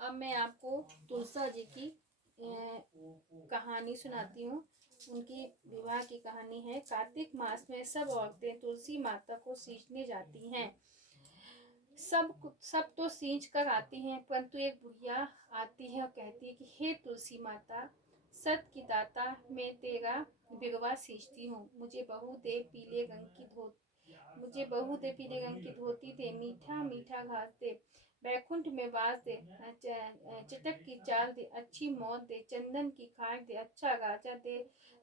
अब मैं आपको तुलसा जी की कहानी सुनाती हूँ। उनकी विवाह की कहानी है। कार्तिक मास में सब औरतें तुलसी माता को सींचने जाती हैं। सब तो सींच कर आती हैं, परंतु एक बुढ़िया आती है और कहती है कि हे तुलसी माता, सत की दाता, मैं तेरा बिरवा सींचती हूँ। मुझे पीले रंग की धोती दे, मीठा मीठा घास दे, बैकुंठ में वास दे, चटक की चाल दे, अच्छी मौत दे, चंदन की खाट दे, अच्छा राजा दे,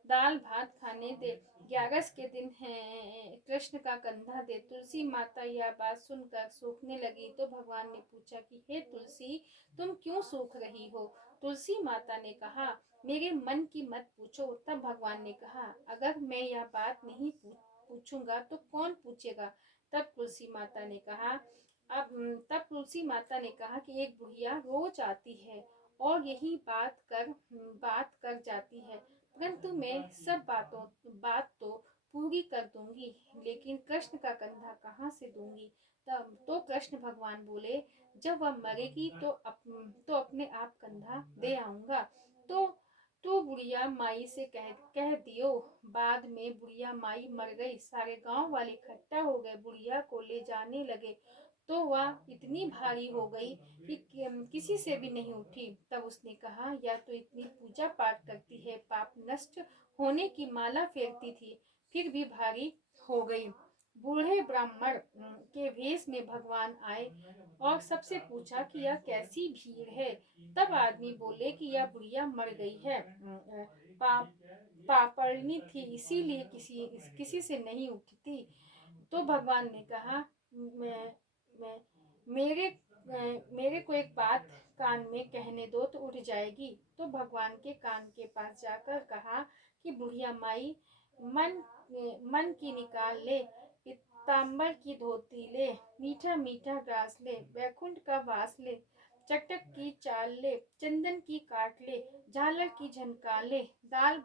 दाल भात खाने दे, 11 के दिन है कृष्ण का कंधा दे। तुलसी माता यह बात सुनकर सूखने लगी तो भगवान ने पूछा कि हे तुलसी, तुम क्यों सूख रही हो? तुलसी माता ने कहा, मेरे मन की मत पूछो। तब भगवान ने कहा, अगर मैं यह बात नहीं पूछूंगा तो कौन पूछेगा? तब तुलसी माता ने कहा तब तुलसी माता ने कहा कि एक बुढ़िया रोज आती है और यही बात कर जाती है, परंतु मैं सब बात तो पूरी कर दूंगी, लेकिन कृष्ण का कंधा कहाँ से दूंगी? तब तो कृष्ण भगवान बोले, जब वह मरेगी तो अपने आप कंधा दे आऊंगा। तो बुढ़िया माई से कह दियो। बाद में बुढ़िया माई मर गई। सारे गांव वाले इकट्ठा हो गए, बुढ़िया को ले जाने लगे तो वह इतनी भारी हो गई कि किसी से भी नहीं उठी। तब उसने कहा, या तो इतनी पूजा पाठ करती है, पाप नष्ट होने की माला फेरती थी, फिर भी भारी हो गई। बूढ़े ब्राह्मण के वेश में भगवान आए और सबसे पूछा कि यह कैसी भीड़ है। तब आदमी बोले कि यह बुढ़िया मर गई है, पापड़नी थी, इसीलिए किसी से नहीं उठती। तो भगवान ने कहा, मैं मैं मेरे मेरे को एक बात कान में कहने दो तो उठ जाएगी। तो भगवान के कान के पास जाकर कहा कि बुढ़िया माई, मन मन की निकाल ले, पीताम्बर की धोती ले, मीठा मीठा ग्रास ले, बैकुंठ का वास ले, चटक की चाल ले, चंदन की काट ले, झालर की झनका ले, दाल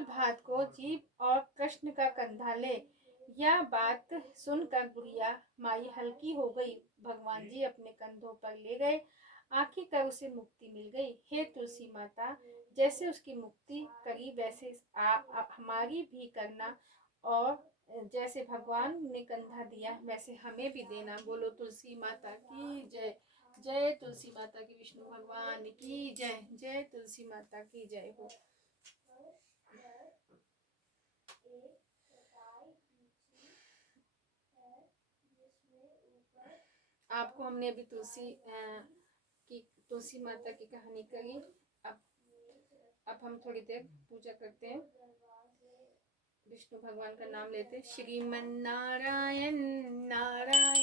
भात को जीभ और कृष्ण का कंधा ले। यह बात सुनकर बुढ़िया माई हल्की हो गई। भगवान जी अपने कंधों पर ले गए। आखिरकार उसे मुक्ति मिल गई। हे तुलसी माता, जैसे उसकी मुक्ति करी वैसे हमारी भी करना, और जैसे भगवान ने कंधा दिया वैसे हमें भी देना। बोलो तुलसी माता की जय। जय तुलसी माता की, विष्णु भगवान की जय। जय तुलसी माता की जय हो। आपको हमने अभी तुलसी माता की कहानी करी। अब हम थोड़ी देर पूजा करते हैं, विष्णु भगवान का नाम लेते। श्रीमन नारायण नारायण